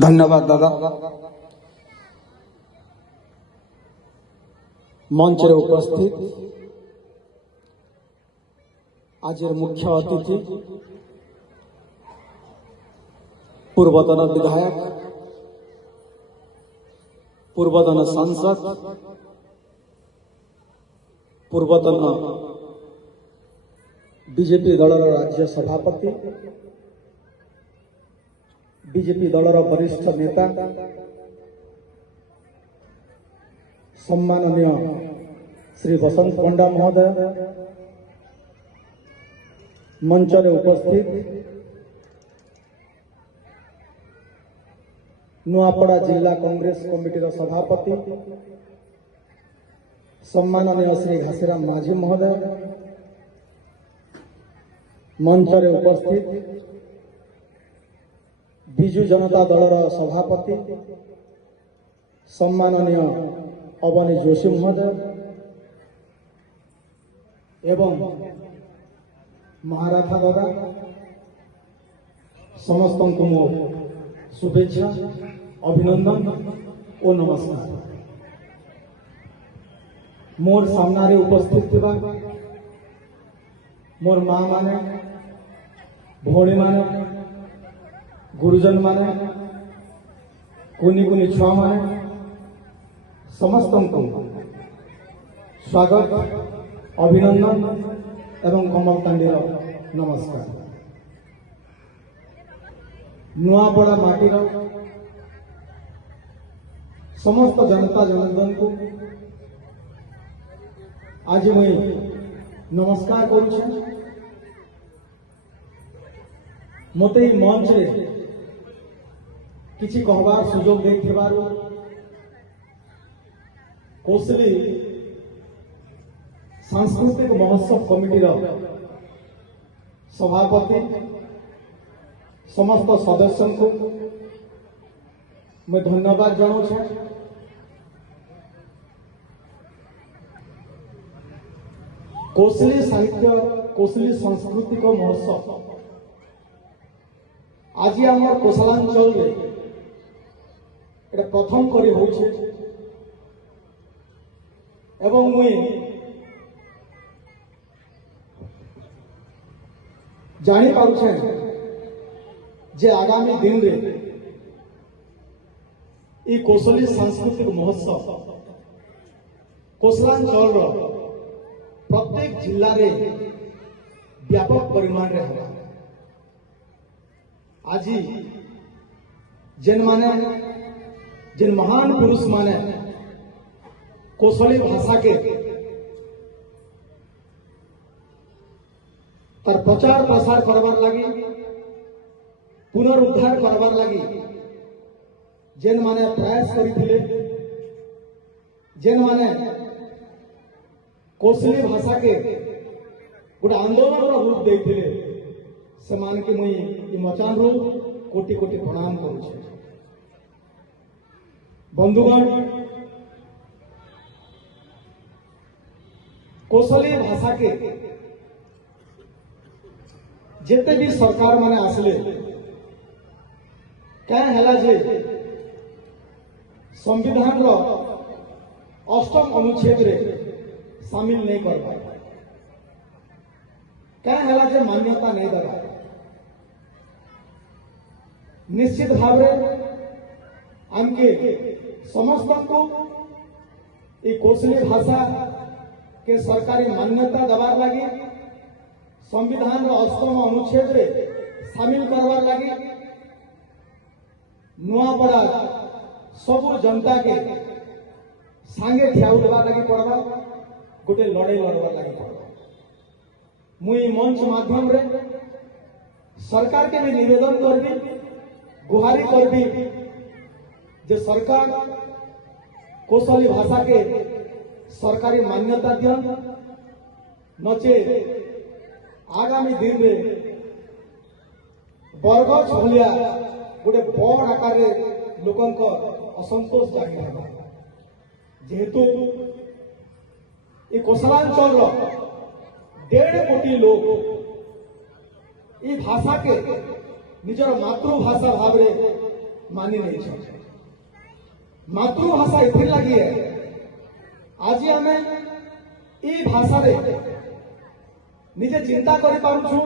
धन्यवाद दादा। मंच रे उपस्थित आज मुख्य अतिथि पूर्वतन विधायक, पूर्वतन सांसद, पूर्वतन बीजेपी दलर राज्य सभापति, बीजेपी दलर वरिष्ठ नेता, सम्माननीय श्री बसंत पंडा महोदय, मंच रे उपस्थित नुआपड़ा जिला कांग्रेस कमिटी सभापति सम्माननीय श्री घासीराम माझी महोदय, मंच रे उपस्थित बिजू जनता दलर सभापति सम्माननीय अवनी जोशी महोदय एवं महाराथा दादा समस्त को मोर शुभेच्छा, अभिनंदन और नमस्कार। मोर सामने उपस्थित थिबा मोर माँ माने, भौणी माने, गुरुजन माने, कुनी कुनी छुआ माने समस्त को स्वागत, अभिनंदन एवं कमल तांडीर नमस्कार। नुआपड़ा माटीर समस्त जनता जनार्दन को आज मुई नमस्कार करुछे। मते ही मंच रे किछि कहबार सुजोग देथिबारु कोसली सांस्कृतिक महोत्सव कमिटी सभापति समस्त सदस्य को मैं धन्यवाद जनाऊँ। कोसली साहित्य, कोसली सांस्कृतिक महोत्सव आज आम कोसलांचल प्रथम करी होउछे एवं मुई जानी पारुछे जे आगामी दिन रे ई कोसली सांस्कृतिक महोत्सव कोसलांचल प्रत्येक जिले रे व्यापक परिमाण रे है। आज जेन महान पुरुष माने कोसली भाषा के तार प्रचार प्रसार करवार लगी, पुनरुद्धार करवार लगी जेन माने प्रयास करिथिले, जेन माने कोसली भाषा के गोटे आंदोलन रूप देथिले से मान के मुई मचान रू कोटि कोटि प्रणाम करुछे। बंधुगण, कोसली भाषा के जिते भी सरकार माने आसले क्या है जे संविधान रो 8म अनुच्छेद रे शामिल नहीं कर पाए, क्या है जे मान्यता नहीं दे। निश्चित भाव आमके समस्त को ये कोसली भाषा के सरकारी मान्यता दबार लगी, संविधान रो 8म अनुच्छेद रे शामिल करवार लगी नुआपड़ा सब जनता के सांगे ठिया उठवा लगी पड़वा, गोटे लड़ाई लड़वा लगी पड़वा। मुई मंच माध्यम रे सरकार के भी निवेदन करबी, गुहारी करबी जे सरकार कोसली भाषा के सरकारी मान्यता दियन, नचे आगामी दिन रे बरगछ भलिया गोटे बड़ आकार लोकंक असंतोष जागी है। जेहेतु ये कोसलांचल 1.5 कोटी लोग ये भाषा के निजर मातृभाषा भाव मानि नहीं छ मातृभाषा इथिर लगी है आज आम ई भाषा रे निजे चिंता करि पारुछु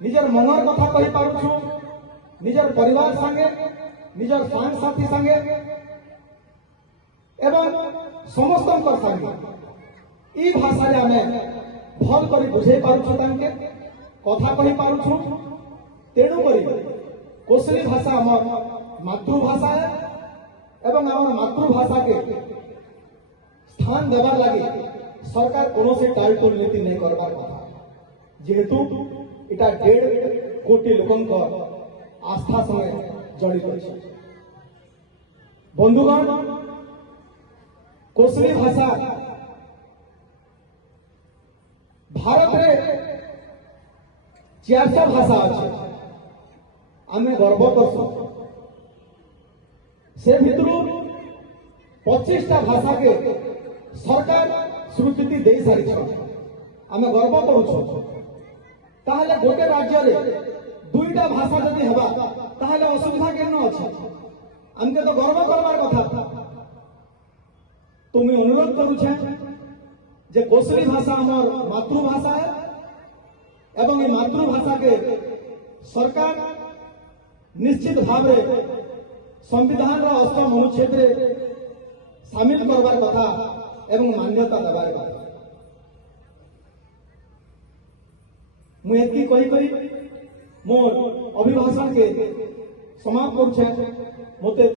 निजर मनर कथा कहि पारुछु निजर परिवार संगे निजर सांग साथी संगे एवं समस्त संगे ई भाषा रे आमे भल करी बुझे पारुछु तांके कथा कहि पारुछु तेणु करी कोसली भाषा हमर मातृभाषा है एवं हमर मातृभाषा के स्थान देवार लगी सरकार कौन से टालटुल नीति नहीं करबार कथा जेहेतु इटा 1.5 कोटी लोकंक आस्था संगे जड़ित अछि बंधुगण कोसली भाषा भारत रे 400 भाषा अच्छे आमे गर्व करसु से भितरु 25टा भाषा के सरकार स्वीकृति दे सारी आमे गर्व करूछु ताहले गोटे राज्य रे 2टा भाषा जदि हेबा ताहले असुविधा केन अछि हमके तो गर्व करबार कथा तो मैं अनुरोध करूछे जे कोसली भाषा हमर मातृभाषा है एवं ये मातृभाषा के सरकार निश्चित भाव संविधान अष्टम अनुच्छेद सामिल करवार कथा एवं मान्यता देवार कथा मुझे कही मोर अभिभाषण के समाप्त करुछे मते